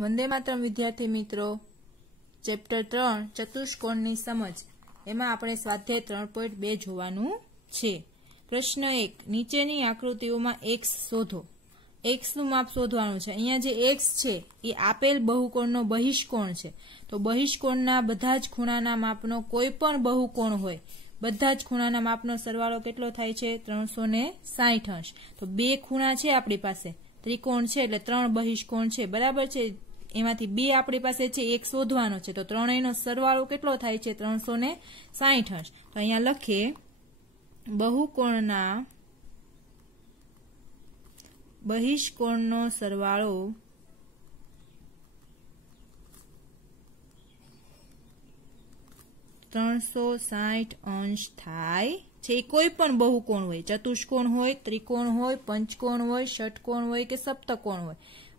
वंदे मातरम विद्यार्थी मित्रों, चेप्टर 3 चतुष्कोणनी समज एमां आपणे स्वाध्याय 3.2 जोवानुं छे। प्रश्न 1, नीचेनी आकृतिओमां एक्स शोधो। एक्स नुं माप शोधवानुं छे। अहींया जे एक्स छे ए आपेल बहुकोणनो बहिष्कोण छे, तो बहिष्कोणना बधा ज खूणाना मापनो कोईपण बहुकोण होय बधा ज खूणाना मापनो सरवाळो केटलो थाय छे? 360 अंश। तो बे खूणा छे आपणी पासे, त्रिकोण छे એટલે 3 बहिष्कोण छे, बराबर छे। एमांथी बे आपणी पासे छे, एक शोधવાનો छे, तो त्रणेयनो सरवाळो केटलो थाय छे? 360 अंश। तो अहींया लखीए बहुकोणना बहिष्कोणनो सरवाळो 360 अंश थाय छे। कोई पण बहुकोण होय, चतुष्कोण होय, त्रिकोण होय, पंचकोण होय, षटकोण होय के सप्तकोण होय,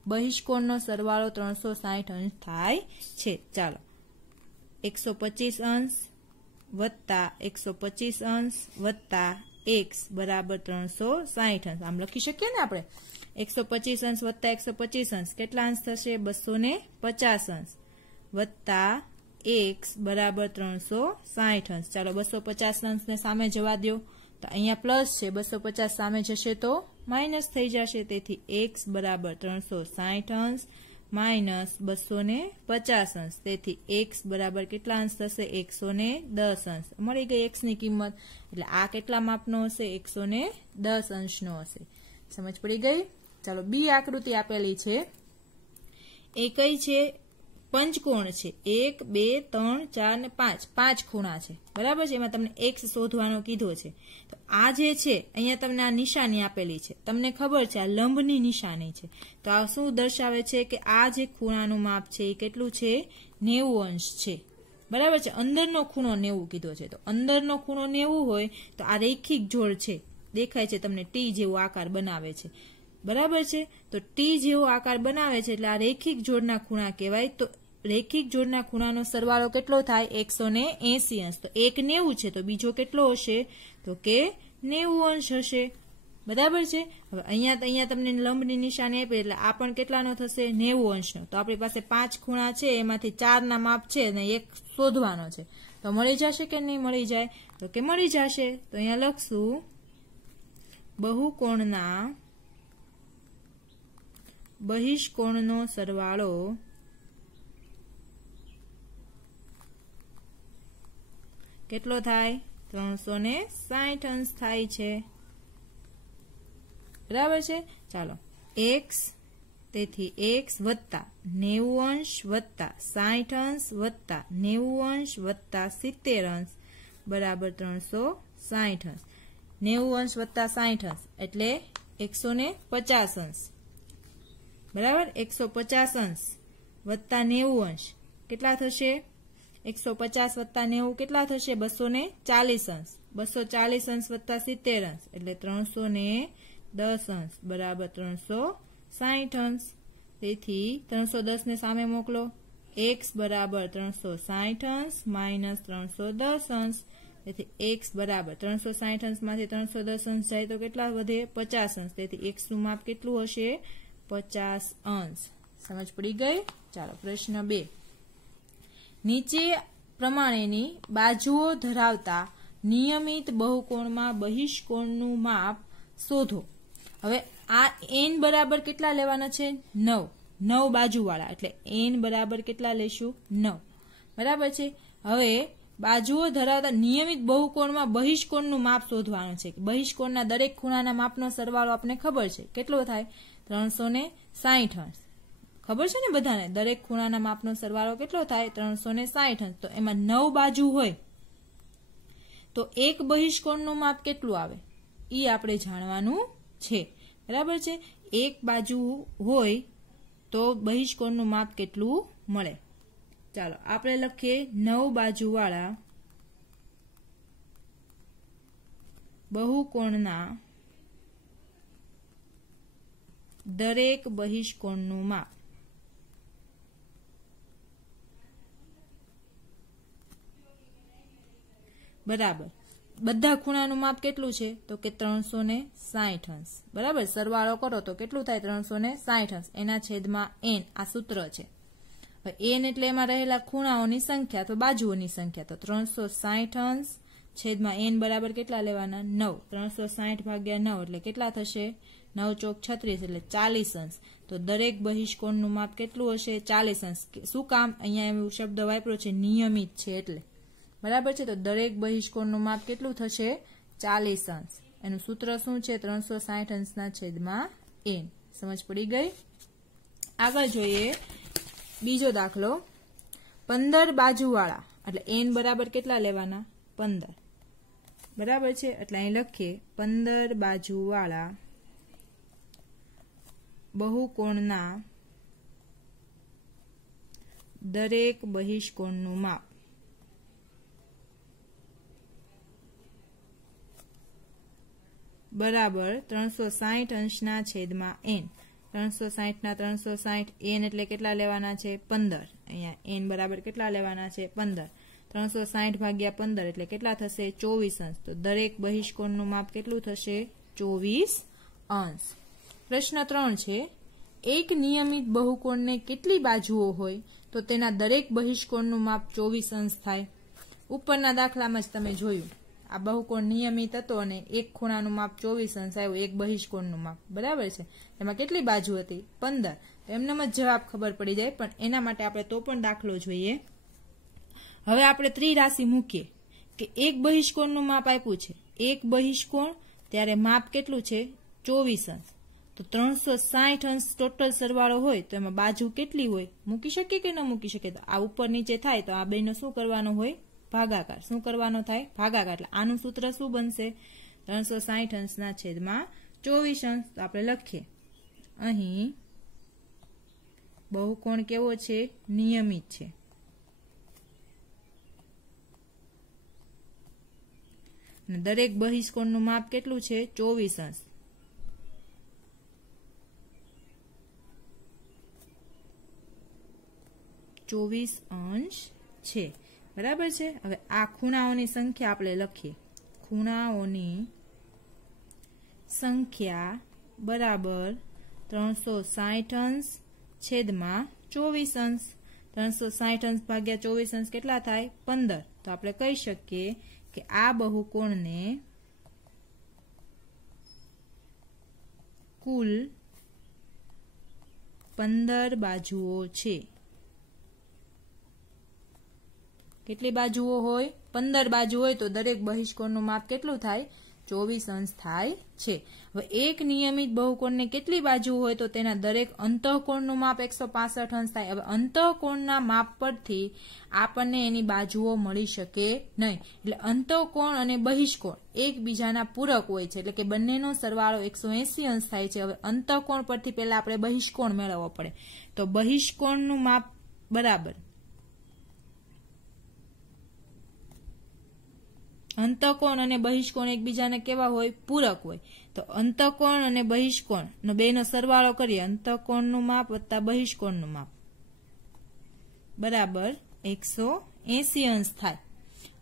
बहिष्कोणनो सरवाळो 360 अंश थाय छे। चालो 125 अंश वत्ता 125 अंश वत्ता x बराबर 360 अंश। आम लखी शकीए ने आपणे 125 अंश वत्ता 125 अंश केटला अंश थशे? 250 अंश वत्ता x बराबर 360 अंश। चालो 250 अंश ने सामे जवा दो, तो अहींया प्लस छे, 250 सामे जशे तो माइनस थई जशे, तेथी x बराबर 360 अंश माइनस 250 अंश, तेथी x बराबर केटला अंश थशे? 110 अंश। मळी गई x नी किंमत, એટલે આ કેટલા માપનો હશે? 110 અંશનો હશે। સમજ પડી ગઈ? ચાલો બી આકૃતિ આપેલી છે, એ કઈ છે? पंचकोण छे। 1 2 3 4 ने 5 5 खूणा छे, बराबर छे। एमां तमने एक्स शोधवानो कीधो छे। तो आ जे छे अहींया तमने आ निशानी आपेली छे, तमने खबर छे आ लंबनी निशानी छे। तो आ शुं दर्शावे छे के आ जे खूणानुं माप छे ए केटलुं छे? 90 अंश छे, बराबर छे। अंदरनो खूणो 90 कीधो छे, तो अंदरनो खूणो 90 होय तो आ रेखिक जोड़ छे, देखाय छे तमने टी जेवो आकार बनावे छे, बराबर छे। तो टी जेवो आकार बनावे छे એટલે आ रेखिक जोड़ना खूणा कहेवाय। तो रेखिक जोड़ना खूणानो सरवाळो केटलो थाय? 180 अंश। तो एक 90 छे, तो बीजो केटलो हशे? तो के 90 अंश हशे, बराबर छे। हवे अहींया तमने लंबनी निशानी आपी એટલે आ पण केटलानो थशे? 90 अंशनो। तो आपणी पासे 5 खूणा छे, एमांथी 4 ना माप छे અને एक शोधवानो छे, तो मळी जशे के नहीं मळी जाय? तो के मळी जशे। तो अहींया लखशुं बहुकोणना बहिष्कोणनो सरवाळो केटलो थाय? 360 अंश थाय छे, बराबर छे। चालो x तेथी x वत्ता 90 अंश वत्ता 60 अंश वत्ता 90 अंश वत्ता 70 अंश बराबर 360 अंश। 90 अंश वत्ता 60 अंश एटले 150 अंश, बराबर। 150 अंश वत्ता 90 अंश केटला थशे? 150 वत्ता 90 केटला थशे? 240 अंश। 240 अंश वत्ता 70 अंश એટલે 310 अंश बराबर 360 अंश। તેથી 310 ને સામે મોકલો, x બરાબર 360 અંશ માઇનસ 310 અંશ। તેથી x બરાબર 360 અંશમાંથી 310 અંશ જાય તો કેટલા વધે? 50 અંશ। તેથી x નું માપ કેટલું હશે? 50 અંશ। સમજ પડી ગઈ? ચાલો પ્રશ્ન 2, નીચે પ્રમાણેની બાજુઓ ધરાવતા નિયમિત બહુકોણમાં બહિષ્કોણનું માપ શોધો। હવે આ n બરાબર કેટલા લેવાના છે? 9 9 બાજુવાળા, એટલે n બરાબર કેટલા લેશું? 9, બરાબર છે। હવે બાજુઓ ધરાવતા નિયમિત બહુકોણમાં બહિષ્કોણનું માપ શોધવાનું છે। બહિષ્કોણના દરેક ખૂણાના માપનો સરવાળો આપણે ખબર છે, કેટલો થાય? 360 અંશ। खबर छे ने बधाने दरेक खूणाना मापनो सरवाळो केटलो थाय? 360 अंश। तो एमां 9 बाजू होय तो एक बहिष्कोणनुं माप केटलुं आवे ई आपणे जाणवानुं छे, बराबर छे। एक बाजू होय तो बहिष्कोणनुं माप केटलुं मळे? चालो आपणे लखीए 9 बाजूवाळा बहुकोणना दरेक बहिष्कोणनुं माप बराबर બધા ખૂણાનું માપ કેટલું છે તો કે 360 અંશ બરાબર સરવાળો કરો તો કેટલું થાય 360 અંશ એના છેદમાં n આ સૂત્ર છે n એટલે એમાં રહેલા ખૂણાઓની સંખ્યા તો બાજુઓની સંખ્યા તો 360 અંશ છેદમાં n બરાબર કેટલા લેવાના 9 360 ભાગ્યા 9 એટલે કેટલા થશે 9 ચોક 36 એટલે 40 અંશ તો દરેક બહિષ્કોણનું માપ કેટલું હશે 40 અંશ શું કામ અહીંયા એવું શબ્દ વાપર્યો છે નિયમિત છે એટલે બરાબર છે તો દરેક બહિષ્કોણનું માપ કેટલું થશે 40 અંશ એનું સૂત્ર શું છે 360 અંશના છેદમાં n સમજ પડી ગઈ આગળ જોઈએ બીજો દાખલો 15 બાજુવાળા એટલે n બરાબર કેટલા લેવાના 15 બરાબર છે એટલે અહીં લખીએ 15 બાજુવાળા બહુકોણના દરેક બહિષ્કોણનું માપ બરાબર 360 અંશના છેદમાં n 360 ના 360 n એટલે કેટલા લેવાના છે 15 અહીંયા n બરાબર કેટલા લેવાના છે 15 360 ભાગ્યા 15 એટલે કેટલા થશે 24 અંશ તો દરેક બહિષ્કોણનું માપ કેટલું થશે 24 અંશ પ્રશ્ન 3 છે એક નિયમિત બહુકોણને કેટલી બાજુઓ હોય તો તેના દરેક બહિષ્કોણનું માપ 24 અંશ થાય ઉપરના દાખલામાં જ તમે જોયું આ બહુકોણ નિયમિત હતો અને એક ખૂણાનું માપ 24 અંશ આવ્યું એક બહિષ્કોણનું માપ બરાબર છે એમાં કેટલી બાજુ હતી 15 તો એમનેમ જ જવાબ ખબર પડી જાય પણ એના માટે આપણે તો પણ દાખલો જોઈએ હવે આપણે ત્રિરાશિ મૂકીએ કે એક બહિષ્કોણનું માપ આપ્યું છે એક બહિષ્કોણ ત્યારે માપ કેટલું છે 24 અંશ તો 360 અંશ ટોટલ સરવાળો હોય તો એમાં બાજુ કેટલી હોય મૂકી શકીએ કે ન મૂકી શકીએ તો આ ઉપર નીચે થાય તો આ બેનો શું કરવાનો હોય ભાગાકાર શું કરવાનો થાય ભાગાકાર એટલે આનું સૂત્ર શું બનશે 360 અંશના છેદમાં 24 અંશ તો આપણે લખીએ અહીં બહુકોણ કેવો છે નિયમિત છે દરેક બહિષ્કોણનું માપ કેટલું છે 24 અંશ છે બરાબર છે હવે આ ખૂણાઓની સંખ્યા આપણે લખીએ ખૂણાઓની સંખ્યા બરાબર 360 અંશ છેદમાં 24 અંશ 360 અંશ ભાગ્યા 24 અંશ કેટલા થાય 15 તો આપણે કહી શકીએ કે આ બહુકોણને કુલ 15 બાજુઓ છે કેટલી બાજુઓ હોય 15 બાજુ હોય તો દરેક બહિષ્કોણનું માપ કેટલું થાય 24 અંશ થાય છે હવે એક નિયમિત બહુકોણને કેટલી બાજુ હોય તો તેના દરેક અંતઃકોણનું માપ 165 અંશ થાય હવે અંતઃકોણના માપ પરથી આપણને એની બાજુઓ મળી શકે નહીં એટલે અંતઃકોણ અને બહિષ્કોણ એકબીજાના પૂરક હોય છે એટલે કે બંનેનો સરવાળો 180 અંશ થાય છે હવે અંતઃકોણ પરથી પહેલા આપણે બહિષ્કોણ મેળવવો પડે તો બહિષ્કોણનું માપ બરાબર અંતઃકોણ અને બહિષ્કોણ એકબીજાને કેવા હોય પૂરક હોય તો અંતઃકોણ અને બહિષ્કોણ નો બેનો સરવાળો કરીએ અંતઃકોણનું માપ વત્તા બહિષ્કોણનું માપ બરાબર 180 અંશ થાય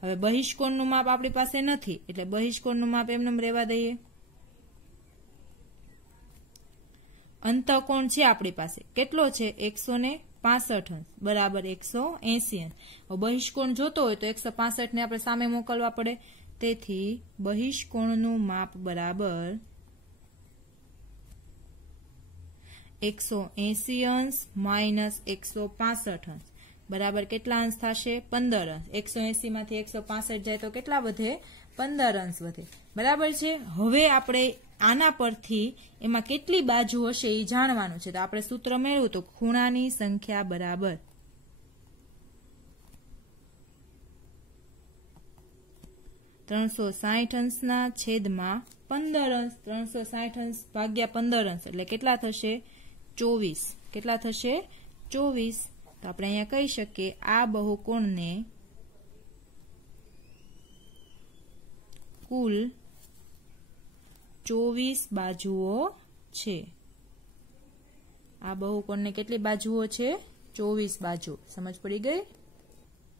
હવે બહિષ્કોણનું માપ આપણી પાસે નથી એટલે બહિષ્કોણનું માપ એમને રહેવા દઈએ અંતઃકોણ છે આપણી પાસે કેટલો છે 165 અંશ બરાબર 180 અંશ બહિષ્કોણ જોતો હોય તો 165 ને આપણે સામે મોકલવા પડે તેથી બહિષ્કોણનું માપ બરાબર 180 અંશ માઇનસ 165 અંશ બરાબર કેટલા અંશ થશે 15 અંશ 180 માંથી 165 જાય તો કેટલા વધે 15 અંશ વધે બરાબર છે હવે આપણે આના પરથી એમાં કેટલી બાજુ હશે એ જાણવાનું છે તો આપણે સૂત્ર મેળવ્યું તો ખૂણાની સંખ્યા બરાબર 360 અંશના છેદમાં 15 અંશ 360 અંશ ભાગ્યા 15 અંશ એટલે કેટલા થશે 24 કેટલા થશે 24 તો આપણે અહીંયા કહી શકીએ આ બહુકોણને કુલ 24 બાજુઓ છે આ બહુકોણને કેટલી બાજુઓ છે 24 બાજુ સમજ પડી ગઈ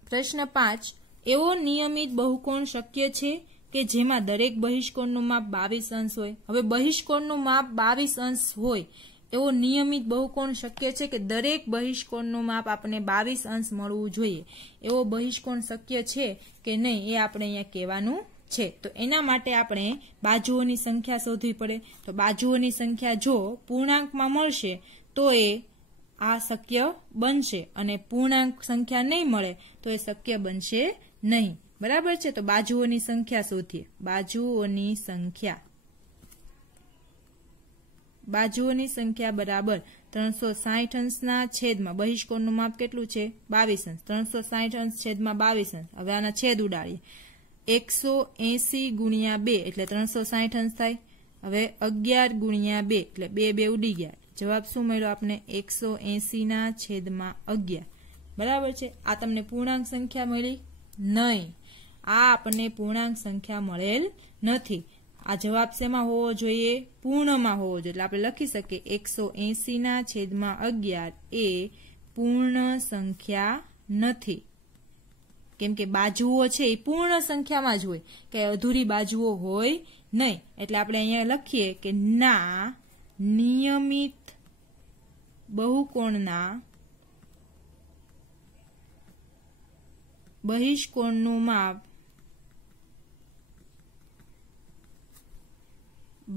પ્રશ્ન 5 એવો નિયમિત બહુકોણ શક્ય છે કે જેમાં દરેક બહિષ્કોણનું માપ 22 અંશ હોય। હવે બહિષ્કોણનું માપ 22 અંશ હોય એવો નિયમિત બહુકોણ શક્ય છે કે દરેક બહિષ્કોણનું માપ આપણને 22 અંશ મળવું જોઈએ એવો બહિષ્કોણ શક્ય છે કે નહીં એ આપણે અહીંયા કહેવાનું છે। તો એના માટે આપણે બાજુઓની સંખ્યા શોધવી પડે। તો બાજુઓની સંખ્યા જો પૂર્ણાંકમાં મળશે તો એ આ શક્ય બનશે અને પૂર્ણાંક સંખ્યા નહીં મળે તો એ શક્ય બનશે નહીં। બરાબર છે। તો બાજુઓની સંખ્યા શોધીએ। બાજુઓની સંખ્યા બરાબર 360 અંશના છેદમાં બહિષ્કોણનું માપ કેટલું છે 22 અંશ। 360 અંશ છેદમાં 22 અંશ। હવે આના છેદ ઉડાડીએ। 180 ગુણ્યા 2 એટલે 360 અંશ થાય। હવે 11 ગુણ્યા 2 એટલે 2 ઉડી ગયા। જવાબ શું મળ્યો આપણે 180 ના છેદમાં 11। બરાબર છે। આ તમને પૂર્ણાંક સંખ્યા મળી નહીં। આ આપણને પૂર્ણાંક સંખ્યા મળેલ નથી। આ જવાબ શેમાં હોવો જોઈએ પૂર્ણમાં હોવો જોઈએ। એટલે આપણે લખી શકીએ 180 ના છેદમાં 11 એ પૂર્ણ સંખ્યા નથી કેમ કે બાજુઓ છે એ પૂર્ણ સંખ્યામાં જ હોય કે અધૂરી બાજુઓ હોય નહીં। એટલે આપણે અહીંયા લખીએ કે ના નિયમિત બહુકોણના બહિષ્કોણનું માપ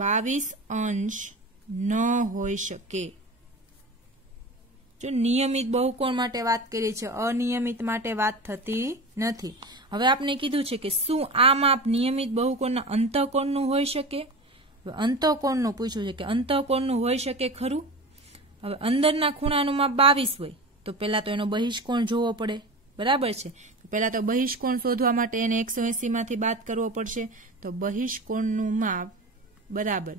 22 અંશ ન હોઈ શકે। જો નિયમિત બહુકોણ માટે વાત કરી છે અનિયમિત માટે વાત થતી નથી। હવે આપણે કીધું છે કે શું આ માપ નિયમિત બહુકોણના અંતઃકોણનું હોઈ શકે। હવે અંતઃકોણનું પૂછ્યું છે કે અંતઃકોણનું હોઈ શકે ખરું। હવે અંદરના ખૂણાનું માપ 22 હોય તો પહેલા તો એનો બહિષ્કોણ જોવો પડે। બરાબર છે। પહેલા તો બહિષ્કોણ શોધવા માટે એને 180 માંથી બાદ કરવો પડશે। તો બહિષ્કોણનું માપ બરાબર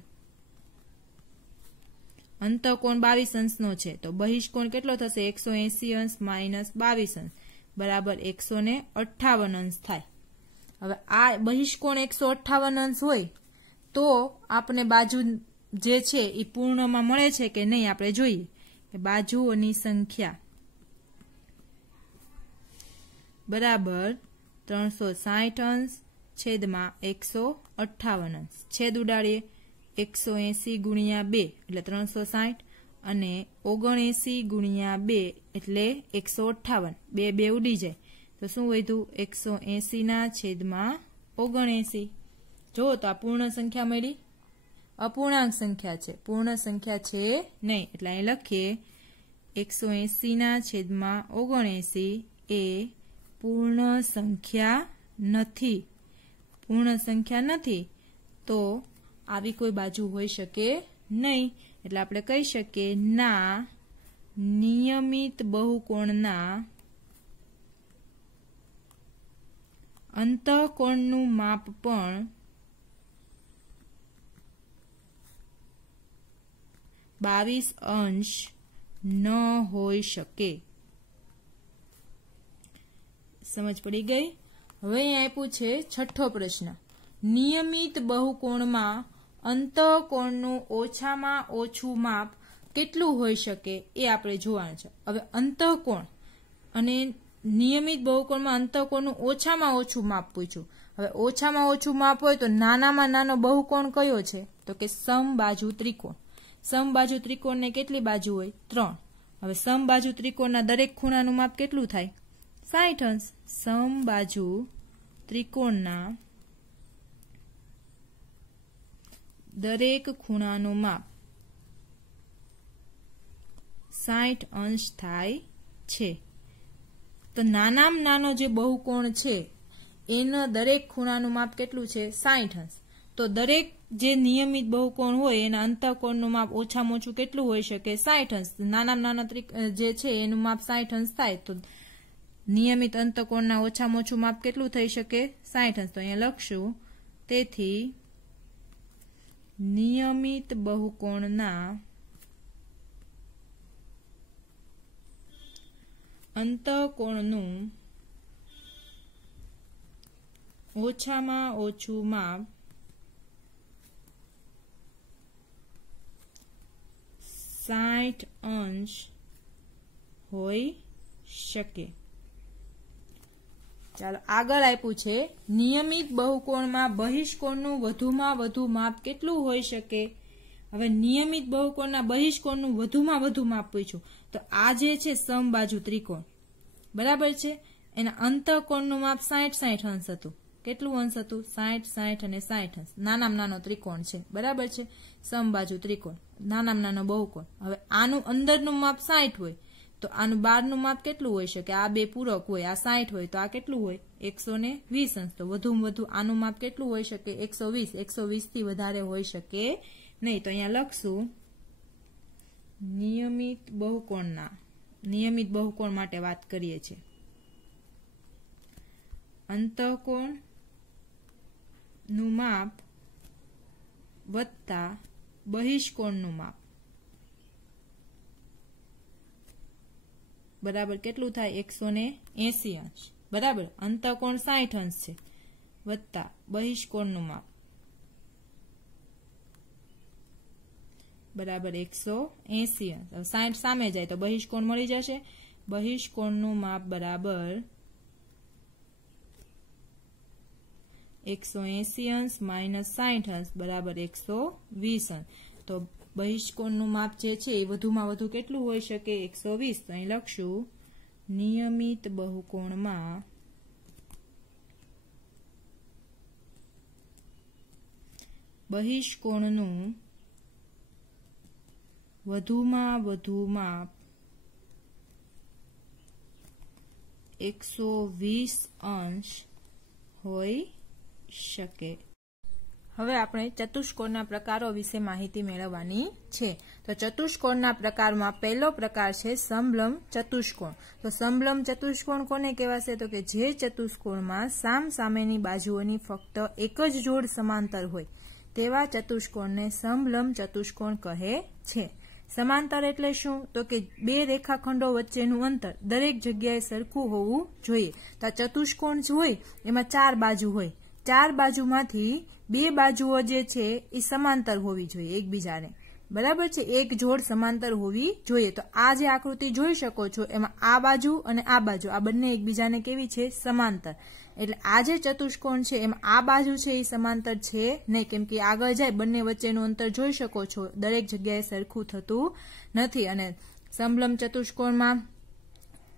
અંતઃકોણ 22 અંશનો છે તો બહિષ્કોણ કેટલો થશે 180 અંશ માઇનસ 22 અંશ બરાબર 158 અંશ થાય। હવે આ બહિષ્કોણ 158 અંશ હોય તો આપણે બાજુ જે છે એ પૂર્ણમાં મળે છે કે નહીં આપણે જોઈએ કે બાજુઓની સંખ્યા બરાબર 360 અંશ છેદમાં 158 અંશ। છેદ ઉડાડીએ 180 ગુણ્યા 2 એટલે 360 અને 79 ગુણ્યા 2 એટલે 158 2 ઉડી જાય તો શું વધ્યું 180 ના છેદમાં 79। જો તો આ પૂર્ણ સંખ્યા મળી અપૂર્ણાંક સંખ્યા છે પૂર્ણ સંખ્યા છે નહીં। એટલે અહીં લખીએ 180 ના છેદમાં 79 એ પૂર્ણ સંખ્યા નથી। પૂર્ણ સંખ્યા નથી તો આવી કોઈ બાજુ હોઈ શકે નહીં। એટલે આપણે કહી શકીએ ના નિયમિત બહુકોણના અંતઃકોણનું માપ પણ 22 અંશ ન હોઈ શકે। સમજ પડી ગઈ। હવે અહીં આપ્યું છે છઠ્ઠો પ્રશ્ન નિયમિત બહુકોણમાં અંતઃકોણનું ઓછામાં ઓછું માપ કેટલું હોઈ શકે એ આપણે જોવાનું છે। હવે અંતઃકોણ અને નિયમિત બહુકોણમાં અંતઃકોણનું ઓછામાં ઓછું માપ પૂછ્યું। હવે ઓછામાં ઓછું માપ હોય તો નાનામાં નાનો બહુકોણ કયો છે તો કે સમબાજુ ત્રિકોણ। સમબાજુ ત્રિકોણને કેટલી બાજુ હોય 3। હવે સમબાજુ ત્રિકોણના દરેક ખૂણાનું માપ કેટલું થાય 60 અંશ। સમબાજુ ત્રિકોણના દરેક ખૂણાનું માપ 60 અંશ થાય છે। તો નાનામાં નાનો જે બહુકોણ છે એના દરેક ખૂણાનું માપ કેટલું છે 60 અંશ। તો દરેક જે નિયમિત બહુકોણ હોય એના અંતઃકોણનું માપ ઓછામાં ઓછું કેટલું હોઈ શકે 60 અંશ। નાનામાં નાના જે છે એનું માપ 60 અંશ થાય તો નિયમિત અંતઃકોણના ઓછામાં ઓછું માપ કેટલું થઈ શકે 60 અંશ। તો અહીંયા લખશું તેથી નિયમિત બહુકોણના અંતઃકોણનું ઓછામાં ઓછું માપ 60 અંશ હોઈ શકે। ચાલો આગળ આપ્યું છે નિયમિત બહુકોણમાં બહિષ્કોણનું વધુમાં વધુ માપ કેટલું હોઈ શકે. હવે નિયમિત બહુકોણના બહિષ્કોણનું વધુમાં વધુ માપ પૂછ્યું તો આ જે છે સમબાજુ ત્રિકોણ બરાબર છે એના અંતઃકોણનું માપ 60-60 અંશ હતું. કેટલું અંશ હતું? 60-60 અને 60 અંશ. નાનામાં નાનો ત્રિકોણ છે બરાબર છે, સમબાજુ ત્રિકોણ, નાનામાં નાનો બહુકોણ. હવે આનું અંદરનું માપ 60 હોય તો આનું બહારનું માપ કેટલું હોઈ શકે? આ બે પૂરક હોય, આ 60 હોય તો આ કેટલું હોય? 120 અંશ. તો વધુમાં વધુ આનું માપ કેટલું હોઈ શકે? 120 થી વધારે હોઈ શકે નહીં. તો અહીંયા લખશું નિયમિત બહુકોણ માટે વાત કરીએ છીએ. અંતઃકોણ નું માપ વત્તા બહિષ્કોણનું માપ બરાબર કેટલું થાય? 180 અંશ. બરાબર. અંતઃકોણ 60 અંશ છે વત્તા બહિષ્કોણનું માપ બરાબર 180 અંશ. 60 સામે જાય તો બહિષ્કોણ મળી જશે. બહિષ્કોણનું માપ બરાબર 180 અંશ માઇનસ 60 અંશ બરાબર 120 અંશ. તો બહિષ્કોણનું માપ જે છે એ વધુમાં વધુ કેટલું હોઈ શકે? 120. તો અહીં લખશું નિયમિત બહુકોણમાં બહિષ્કોણનું વધુમાં વધુ માપ 120 અંશ હોઈ શકે. હવે આપણે ચતુષ્કોણના પ્રકારો વિશે માહિતી મેળવવાની છે. તો ચતુષ્કોણના પ્રકારમાં પહેલો પ્રકાર છે સમલંબ ચતુષ્કોણ. તો સમલંબ ચતુષ્કોણ કોને કહેવાશે? તો કે જે ચતુષ્કોણમાં સામસામેની બાજુઓની ફક્ત એક જ જોડ સમાંતર હોય તેવા ચતુષ્કોણને સમલંબ ચતુષ્કોણ કહે છે. સમાંતર એટલે શું? તો કે બે રેખાખંડો વચ્ચેનું અંતર દરેક જગ્યાએ સરખું હોવું જોઈએ. તો આ ચતુષ્કોણ હોય એમાં 4 બાજુ હોય, 4 બાજુમાંથી બે બાજુઓ જે છે એ સમાંતર હોવી જોઈએ એકબીજાને. બરાબર છે, એક જોડ સમાંતર હોવી જોઈએ. તો આ જે આકૃતિ જોઈ શકો છો એમાં આ બાજુ અને આ બાજુ આ બંને એકબીજાને કેવી છે? સમાંતર. એટલે આ જે ચતુષ્કોણ છે એમાં આ બાજુ છે એ સમાંતર છે નહીં, કેમ કે આગળ જાય બંને વચ્ચેનું અંતર જોઈ શકો છો દરેક જગ્યાએ સરખું થતું નથી. અને સમલંબ ચતુષ્કોણમાં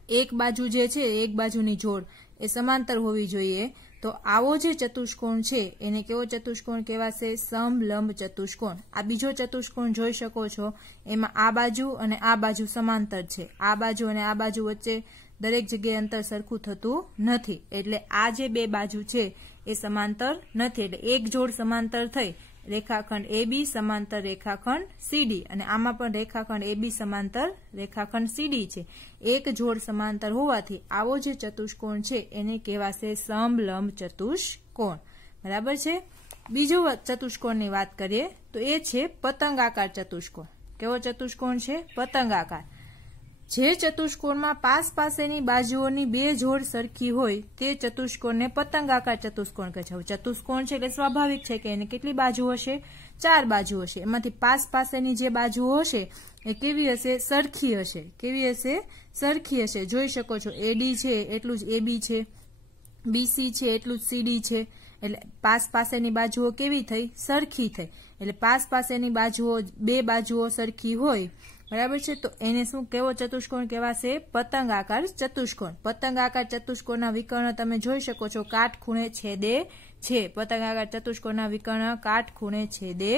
એક બાજુ જે છે એક બાજુની જોડ એ સમાંતર હોવી જોઈએ. તો આવો જે ચતુષ્કોણ છે એને કેવો ચતુષ્કોણ કહેવાશે? સમલંબ ચતુષ્કોણ. આ બીજો ચતુષ્કોણ જોઈ શકો છો એમાં આ બાજુ અને આ બાજુ સમાંતર છે, આ બાજુ અને આ બાજુ વચ્ચે દરેક જગ્યાએ અંતર સરખું થતું નથી. એટલે આ જે બે બાજુ છે એ સમાંતર નથી. એટલે એક જોડ સમાંતર થઈ રેખાખંડ AB સમાંતર રેખાખંડ CD, અને આમાં પણ રેખાખંડ AB સમાંતર રેખાખંડ CD છે. એક જોડ સમાંતર હોવાથી આવો જે ચતુષ્કોણ છે એને કહેવાશે સમલંબ ચતુષ્કોણ. બરાબર છે. બીજો ચતુષ્કોણની વાત કરીએ તો એ છે પતંગાકાર ચતુષ્કોણ. કેવો ચતુષ્કોણ છે? પતંગાકાર. જે ચતુષ્કોણમાં પાસેની બાજુઓની બે જોડ સરખી હોય તે ચતુષ્કોણને પતંગાકાર ચતુષ્કોણ કહે છે. ચતુષ્કોણ છે એટલે સ્વાભાવિક છે કે એને કેટલી બાજુ હશે? 4 બાજુ હશે. એમાંથી પાસેની જે બાજુઓ હશે એ કેવી હશે? સરખી હશે. કેવી હશે? સરખી હશે. જોઈ શકો છો AD છે એટલું જ AB છે, BC છે એટલું જ CD છે. એટલે પાસેની બાજુઓ કેવી થઈ? સરખી થઈ. એટલે પાસેની બાજુઓ બે બાજુઓ સરખી હોય બરાબર છે, તો એને શું કેવો ચતુષ્કોણ કહેવાશે? પતંગાકાર ચતુષ્કોણ. પતંગાકાર ચતુષ્કોણના વિકર્ણ તમે જોઈ શકો છો કાટખૂણે છેદે છે. પતંગાકાર ચતુષ્કોણના વિકર્ણ કાટખૂણે છેદે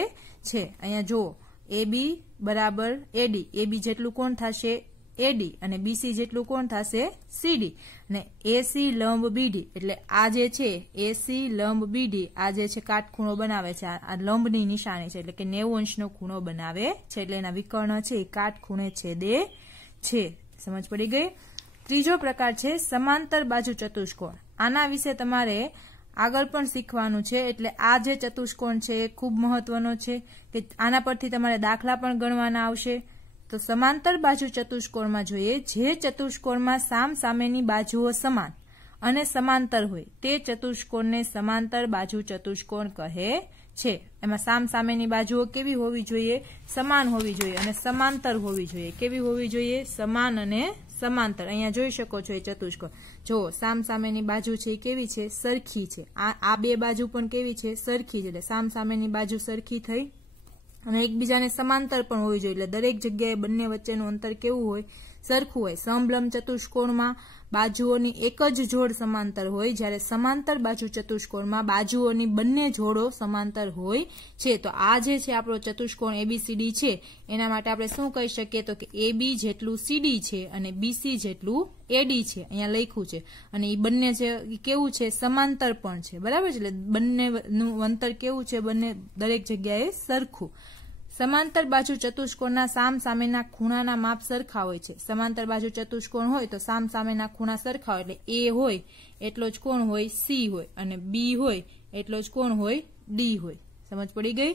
છે. અહીંયા જુઓ AB બરાબર AD, AB જેટલું કોણ થશે? AD, અને BC જેટલું કોણ થશે? CD, અને AC લંબ BD. એટલે આ જે છે AC લંબ BD આ જે છે કાટખૂણો બનાવે છે, આ લંબની નિશાની છે એટલે કે 90 અંશનો ખૂણો બનાવે છે. એટલે એના વિકર્ણ છે એ કાટખૂણે છેદે છે. સમજ પડી ગઈ? ત્રીજો પ્રકાર છે સમાંતર બાજુ ચતુષ્કોણ. આના વિશે તમારે આગળ પણ શીખવાનું છે. એટલે આ જે ચતુષ્કોણ છે એ ખૂબ મહત્વનો છે કે આના પરથી તમારે દાખલા પણ ગણવાના આવશે. તો સમાંતર બાજુ ચતુષ્કોણમાં જોઈએ જે ચતુષ્કોણમાં સામસામેની બાજુઓ સમાન અને સમાંતર હોય તે ચતુષ્કોણને સમાંતર બાજુ ચતુષ્કોણ કહે છે. એમાં સામસામેની બાજુઓ કેવી હોવી જોઈએ? સમાન હોવી જોઈએ અને સમાંતર હોવી જોઈએ. કેવી હોવી જોઈએ? સમાન અને समांतर अहींया जोई शको छो ए चतुष्कोण जो सामसामेनी बाजू छे केवी छे सरखी छे आ बे बाजू पण केवी छे सरखी छे एटले सामसामेनी बाजू सरखी थई અને એકબીજાને સમાંતર પણ હોવી જોઈએ એટલે દરેક જગ્યાએ બંને વચ્ચેનું અંતર કેવું હોય સરખું હોય સમલંબ ચતુષ્કોણમાં બાજુઓની એક જ જોડ સમાંતર હોય જ્યારે સમાંતર બાજુ ચતુષ્કોણમાં બાજુઓની બંને જોડો સમાંતર હોય છે તો આ જે છે આપણો ચતુષ્કોણ ABCD છે એના માટે આપણે શું કહી શકીએ તો કે AB જેટલું CD છે અને BC જેટલું AD છે અહીંયા લખ્યું છે અને એ બંને છે કેવું છે સમાંતર પણ છે બરાબર છે એટલે બંનેનું અંતર કેવું છે બંને દરેક જગ્યાએ સરખું समांतर बाजू चतुष्कोणना सामसामेना खूणाना माप सरखा होय छे समांतर बाजू चतुष्कोण होय तो सामसामेना खूणा सरखा होय એટલે A होय એટલો જ કોણ હોય C होय અને B होय એટલો જ કોણ હોય D होय समझ पड़ी गई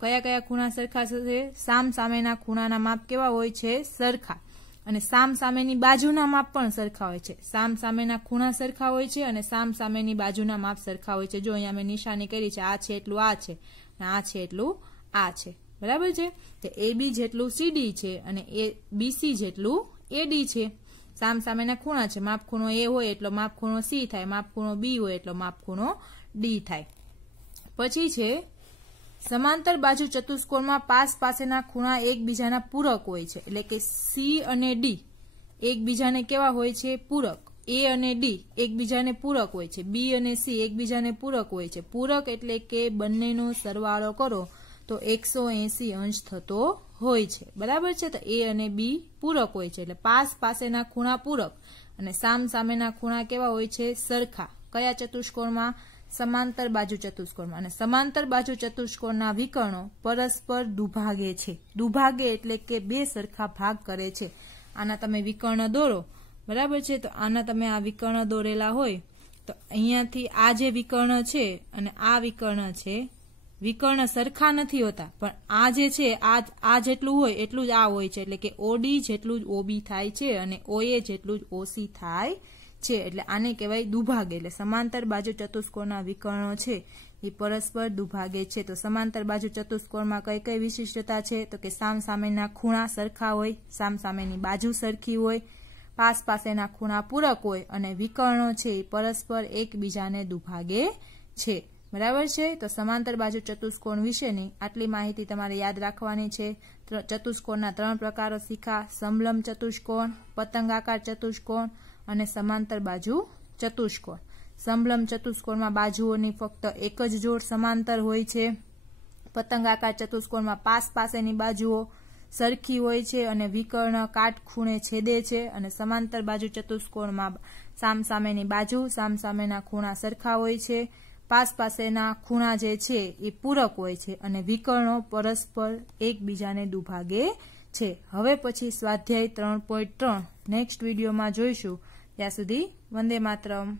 કયા કયા ખૂણા સરખા છે સામસામેના ખૂણાના માપ કેવા હોય છે સરખા અને સામસામેની બાજુના માપ પણ સરખા હોય છે સામસામેના ખૂણા સરખા હોય છે અને સામસામેની બાજુના માપ સરખા હોય છે જો અહીંયા મેં નિશાની કરી છે આ છે એટલું આ છે અને આ છે એટલું આ છે बराबर है तो AB जेटलू CD छे अने BC जेटलू AD छे सामसामेना खूणा छे माप खूणो A होय एटलो माप खूणो C थाय माप खूणो B होय एटलो माप खूणो D थाय पछी छे समांतर बाजू चतुष्कोणमां पास पासेना खूणा एकबीजाना पूरक होय छे એટલે કે C અને D एकबीजाने केवा होय छे पूरक A અને D एकबीजाने पूरक होय छे B અને C एकबीजाने पूरक होय छे पूरक એટલે કે બંનેનો સરવાળો કરો तो 180 अंश थतो होय छे बराबर छे तो A અને B पूरक होय छे એટલે पास पासेना खूणा पूरक અને सामसामेना खूणा केवा होय छे सरखा कया चतुष्कोणमां समांतर बाजू चतुष्कोणमां અને समांतर बाजू चतुष्कोणना विकर्णो परस्पर दुभागे छे दुभागे એટલે કે બે સરખા ભાગ કરે છે આના તમે વિકર્ણ દોરો બરાબર છે તો આના તમે આ વિકર્ણ દોરેલા હોય તો અહીંયાથી આ જે વિકર્ણ છે અને આ વિકર્ણ છે विकर्ण सरखा नहीं होता पण आ जे छे आ जेटलू होय एटलू ज आ होय छे એટલે કે OD જેટલું જ OB થાય છે અને OA જેટલું જ OC થાય છે એટલે આને કહેવાય દુભાગે એટલે સમાંતર બાજુ ચતુષ્કોણના વિકર્ણો છે એ પરસ્પર દુભાગે છે તો સમાંતર બાજુ ચતુષ્કોણમાં કઈ કઈ વિશિષ્ટતા છે તો કે સામસામેના ખૂણા સરખા હોય સામસામેની બાજુ સરખી હોય પાસ પાસેના ખૂણા પૂરક હોય અને વિકર્ણો છે પરસ્પર એકબીજાને દુભાગે છે बराबर है तो समांतर बाजू चतुष्कोण विशेनी आटली माहिती तमारे याद राखवानी छे चतुष्कोणना 3 प्रकारो सीखा समलंब चतुष्कोण पतंगाकार चतुष्कोण अने समांतर बाजू चतुष्कोण समलंब चतुष्कोणमां बाजुओनी फक्त एक ज जोड़ समांतर होय छे पतंगाकार चतुष्कोणमां पास पासेनी बाजुओ सरखी होय छे अने विकर्ण काटखूणे छेदे छे अने समांतर बाजू चतुष्कोणमां सामसामेनी बाजू सामसामेना खूणा सरखा होय छे पास पासेना खूणा जे छे ए पूरक होय छे अने विकर्णो परस्पर एकबीजाने दुभागे छे हवे पछी स्वाध्याय 3.3 नेक्स्ट विडियो में जोईशुं त्यां सुधी वंदे मातरम।